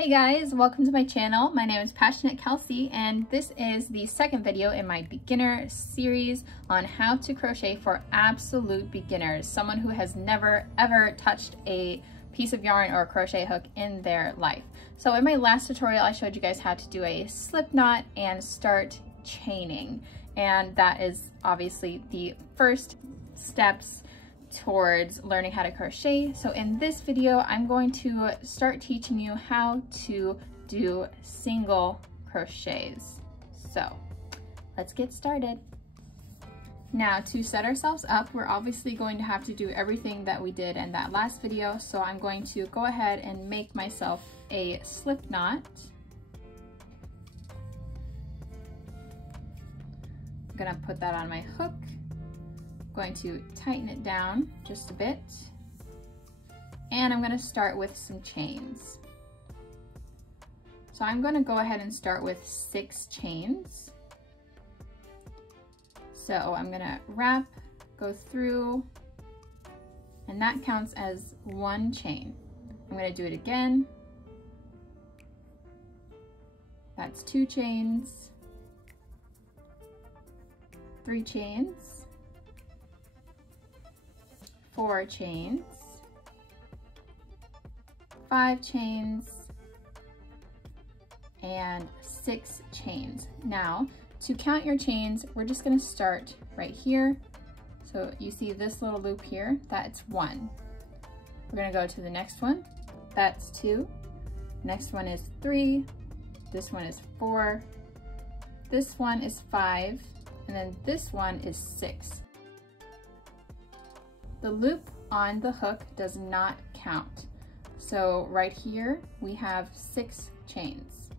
Hey guys, welcome to my channel. My name is PassioKnit Kelsie, and this is the second video in my beginner series on how to crochet for absolute beginners, someone who has never ever touched a piece of yarn or a crochet hook in their life. So in my last tutorial, I showed you guys how to do a slip knot and start chaining, and that is obviously the first steps towards learning how to crochet. So in this video, I'm going to start teaching you how to do single crochets. So let's get started. Now, to set ourselves up, we're obviously going to have to do everything that we did in that last video. So I'm going to go ahead and make myself a slip knot. I'm gonna put that on my hook. Going to tighten it down just a bit, and I'm going to start with some chains. So I'm going to go ahead and start with 6 chains. So I'm going to wrap, go through, and that counts as 1 chain. I'm going to do it again. That's 2 chains, 3 chains, 4 chains, 5 chains, and 6 chains. Now, to count your chains, we're just going to start right here. So you see this little loop here, that's 1. We're going to go to the next one, that's 2. Next one is 3. This one is 4. This one is 5. And then this one is 6. The loop on the hook does not count. So right here, we have 6 chains.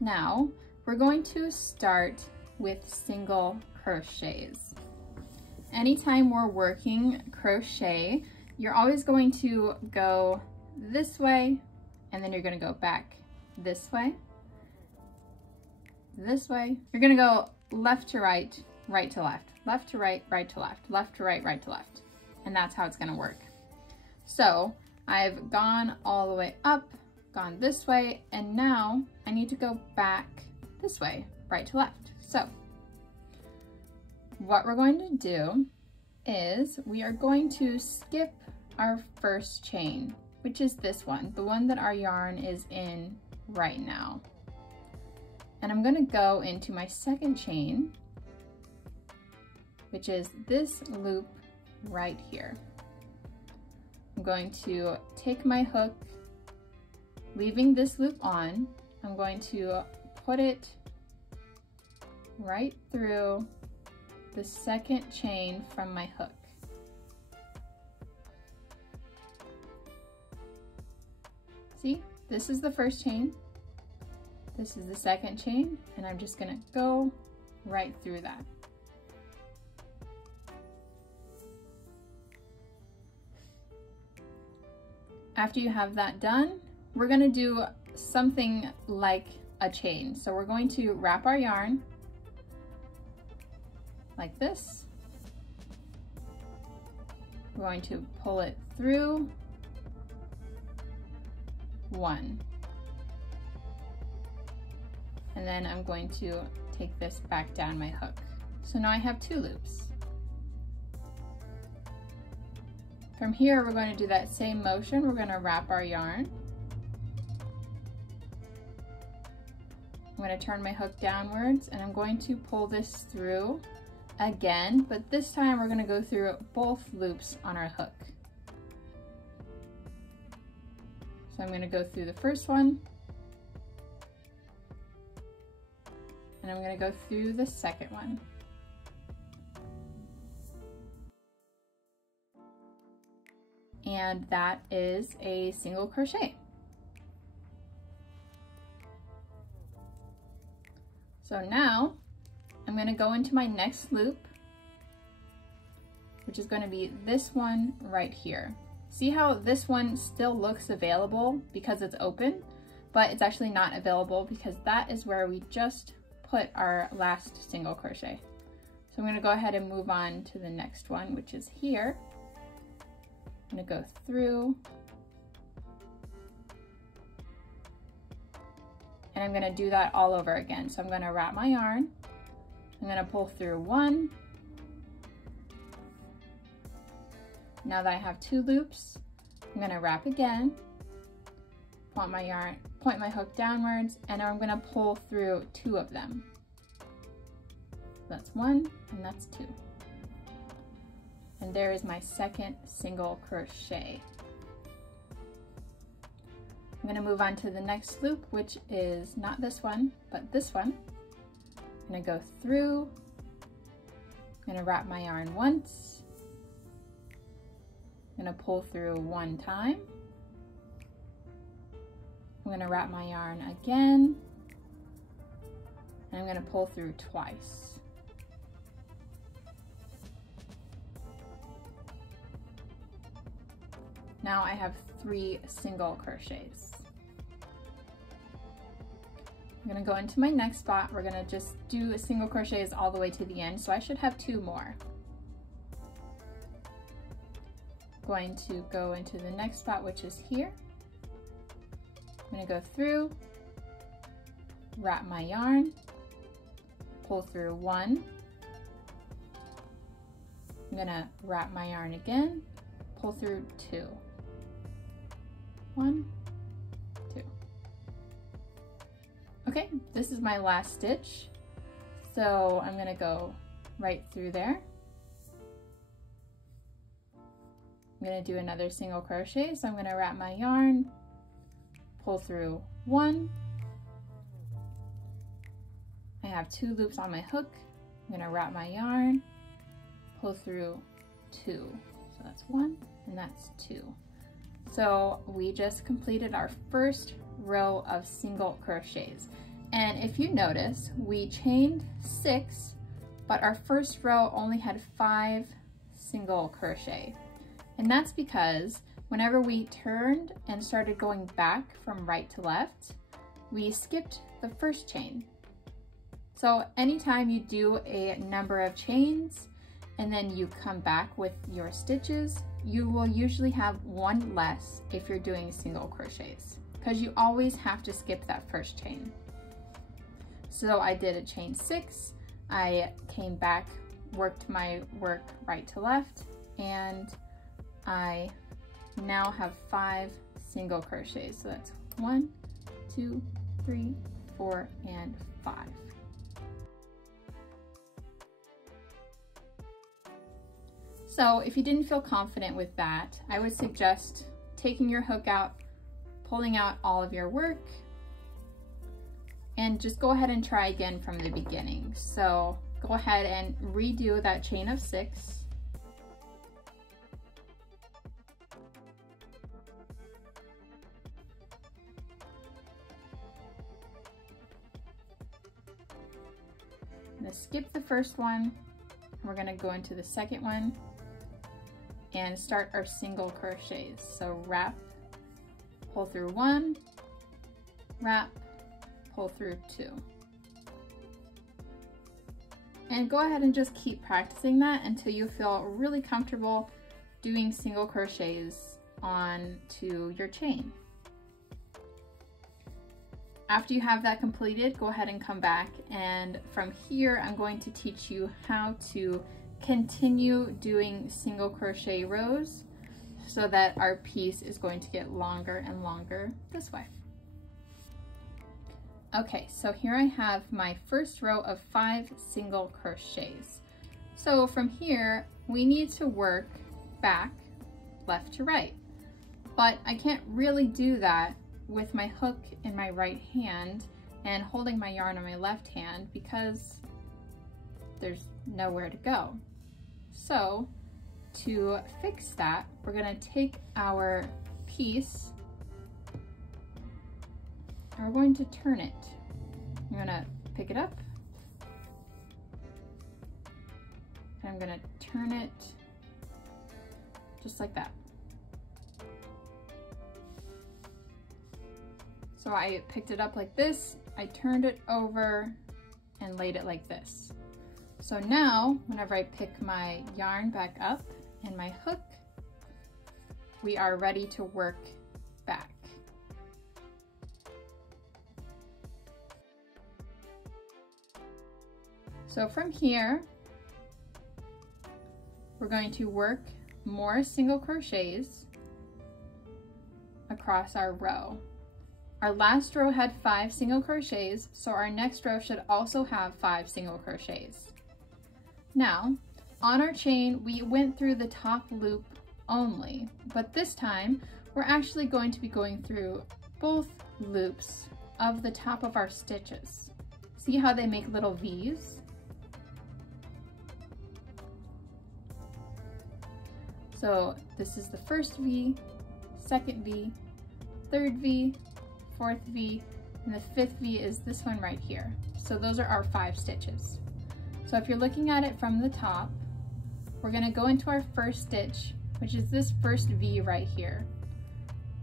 Now, we're going to start with single crochets. Anytime we're working crochet, you're always going to go this way, and then you're gonna go back this way, this way. You're gonna go left to right, right to left, left to right, right to left, left to right, right to left. And that's how it's gonna work. So I've gone all the way up, gone this way, and now I need to go back this way, right to left. So what we're going to do is we are going to skip our first chain, which is this one, the one that our yarn is in right now. And I'm gonna go into my second chain, which is this loop right here. I'm going to take my hook, leaving this loop on. I'm going to put it right through the second chain from my hook. See, this is the first chain, this is the second chain, and I'm just gonna go right through that. After you have that done, we're gonna do something like a chain. So we're going to wrap our yarn like this. We're going to pull it through 1. And then I'm going to take this back down my hook. So now I have 2 loops. From here, we're going to do that same motion. We're going to wrap our yarn. I'm going to turn my hook downwards, and I'm going to pull this through again, but this time we're going to go through both loops on our hook. So I'm going to go through the first one, and I'm going to go through the second one. And that is a single crochet. So now I'm going to go into my next loop, which is going to be this one right here. See how this one still looks available because it's open, but it's actually not available because that is where we just put our last single crochet. So I'm going to go ahead and move on to the next one, which is here. I'm going to go through and I'm gonna do that all over again. So I'm gonna wrap my yarn, I'm gonna pull through 1. Now that I have 2 loops, I'm gonna wrap again, point my hook downwards, and now I'm gonna pull through 2 of them. That's 1 and that's 2. And there is my second single crochet. I'm gonna move on to the next loop, which is not this one, but this one. I'm gonna go through, I'm gonna wrap my yarn once, I'm gonna pull through 1 time, I'm gonna wrap my yarn again, and I'm gonna pull through twice. Now I have 3 single crochets. I'm gonna go into my next spot. We're gonna just do single crochets all the way to the end, so I should have 2 more. Going to go into the next spot, which is here. I'm gonna go through, wrap my yarn, pull through 1. I'm gonna wrap my yarn again, pull through 2. 1, 2. Okay, this is my last stitch. So I'm gonna go right through there. I'm gonna do another single crochet. So I'm gonna wrap my yarn, pull through 1. I have 2 loops on my hook. I'm gonna wrap my yarn, pull through 2. So that's 1 and that's 2. So we just completed our first row of single crochets. And if you notice, we chained 6, but our first row only had 5 single crochet. And that's because whenever we turned and started going back from right to left, we skipped the first chain. So anytime you do a number of chains and then you come back with your stitches, you will usually have 1 less if you're doing single crochets, because you always have to skip that first chain. So I did a chain 6, I came back, worked my work right to left, and I now have 5 single crochets. So that's 1, 2, 3, 4, and 5. So if you didn't feel confident with that, I would suggest taking your hook out, pulling out all of your work, and just go ahead and try again from the beginning. So go ahead and redo that chain of 6. I'm gonna skip the first one. We're gonna go into the second one and start our single crochets. So wrap, pull through 1, wrap, pull through 2. And go ahead and just keep practicing that until you feel really comfortable doing single crochets onto your chain. After you have that completed, go ahead and come back, and from here I'm going to teach you how to continue doing single crochet rows so that our piece is going to get longer and longer this way. Okay, so here I have my first row of 5 single crochets. So from here, we need to work back, left to right. But I can't really do that with my hook in my right hand and holding my yarn on my left hand because there's nowhere to go. So to fix that, we're gonna take our piece and we're going to turn it. I'm gonna pick it up and I'm gonna turn it just like that. So I picked it up like this, I turned it over and laid it like this. So now, whenever I pick my yarn back up and my hook, we are ready to work back. So from here, we're going to work more single crochets across our row. Our last row had 5 single crochets, so our next row should also have 5 single crochets. Now, on our chain, we went through the top loop only, but this time we're actually going to be going through both loops of the top of our stitches. See how they make little V's? So this is the first V, second V, third V, fourth V, and the fifth V is this one right here. So those are our 5 stitches. So if you're looking at it from the top, we're going to go into our first stitch, which is this first V right here.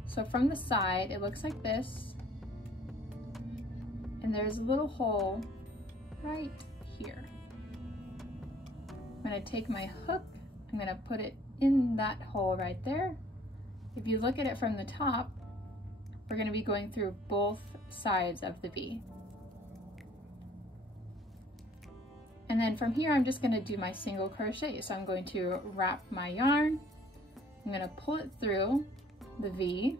So from the side, it looks like this, and there's a little hole right here. I'm going to take my hook, I'm going to put it in that hole right there. If you look at it from the top, we're going to be going through both sides of the V. And then from here, I'm just going to do my single crochet. So I'm going to wrap my yarn, I'm going to pull it through the V.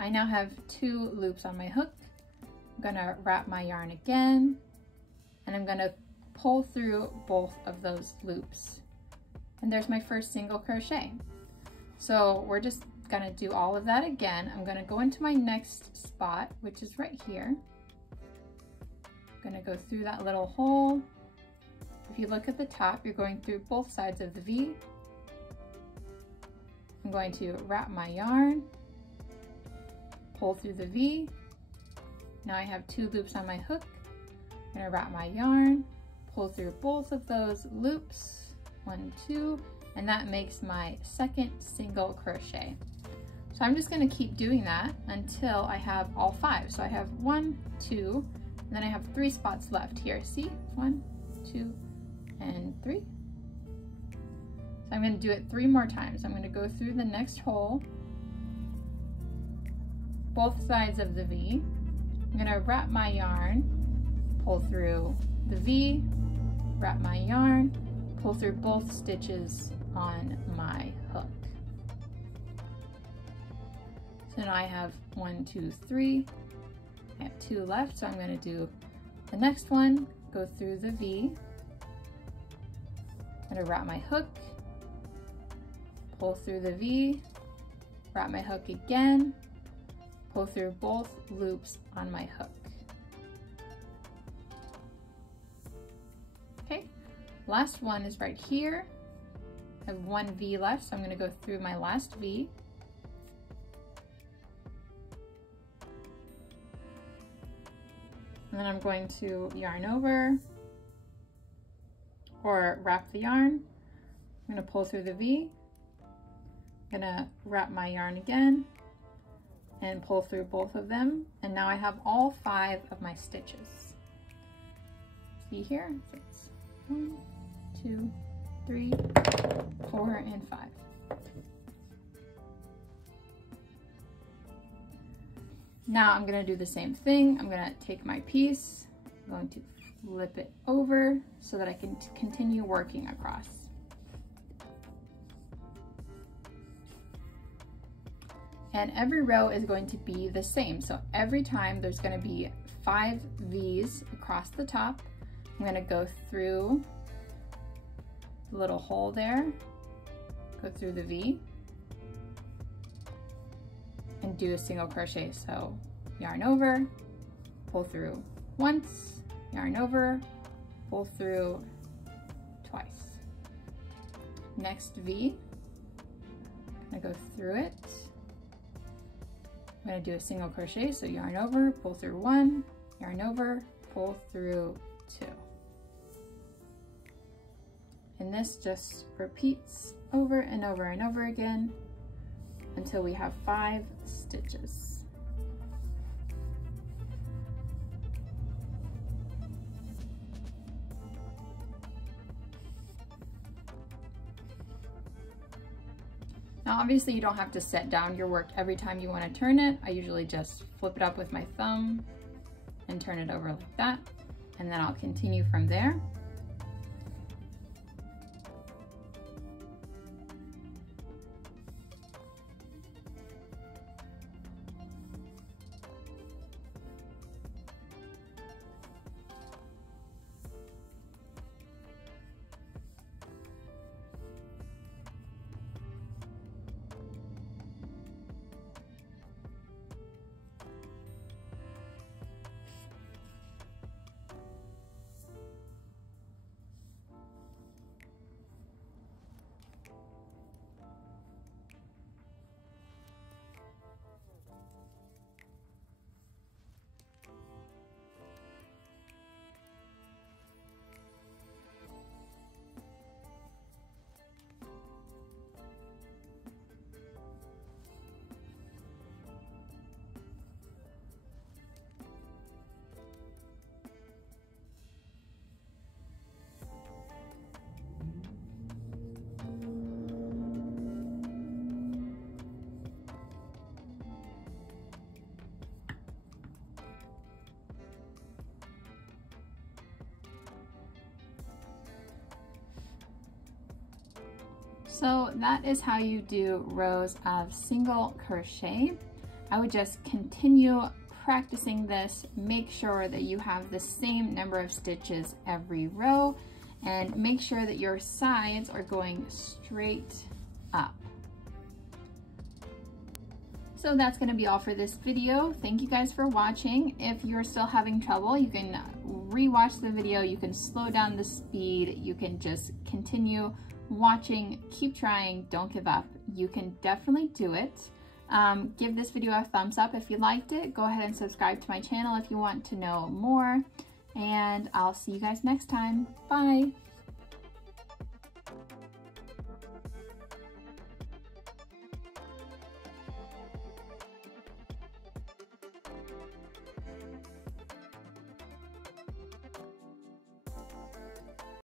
I now have 2 loops on my hook. I'm going to wrap my yarn again, and I'm going to pull through both of those loops. And there's my first single crochet. So we're just going to do all of that again. I'm going to go into my next spot, which is right here. I'm going to go through that little hole. If you look at the top, you're going through both sides of the V. I'm going to wrap my yarn, pull through the V. Now I have 2 loops on my hook. I'm going to wrap my yarn, pull through both of those loops, 1, 2, and that makes my second single crochet. So I'm just going to keep doing that until I have all 5. So I have 1, 2, and then I have 3 spots left here. See? 1, 2, and 3. So I'm going to do it 3 more times. I'm going to go through the next hole, both sides of the V. I'm going to wrap my yarn, pull through the V, wrap my yarn, pull through both stitches on my hook. So now I have 1, 2, 3. I have 2 left, so I'm going to do the next one, go through the V. I'm going to wrap my hook, pull through the V, wrap my hook again, pull through both loops on my hook. Okay, last one is right here. I have 1 V left, so I'm going to go through my last V. And then I'm going to yarn over or wrap the yarn. I'm going to pull through the V. I'm going to wrap my yarn again and pull through both of them. And now I have all 5 of my stitches. See here? So it's 1, 2, 3, 4, and 5. Now I'm going to do the same thing. I'm going to take my piece, I'm going to flip it over so that I can continue working across. And every row is going to be the same. So every time there's going to be 5 V's across the top. I'm going to go through the little hole there, go through the V, and do a single crochet. So yarn over, pull through once, yarn over, pull through twice. Next V, I'm gonna go through it. I'm gonna do a single crochet, so yarn over, pull through 1, yarn over, pull through 2. And this just repeats over and over and over again until we have 5 stitches. Now obviously you don't have to set down your work every time you want to turn it. I usually just flip it up with my thumb and turn it over like that. And then I'll continue from there. So that is how you do rows of single crochet. I would just continue practicing this. Make sure that you have the same number of stitches every row, and make sure that your sides are going straight up. So that's going to be all for this video. Thank you guys for watching. If you're still having trouble, you can rewatch the video, you can slow down the speed, you can just continue watching, keep trying, don't give up. You can definitely do it. Give this video a thumbs up if you liked it. Go ahead and subscribe to my channel if you want to know more, and I'll see you guys next time. Bye.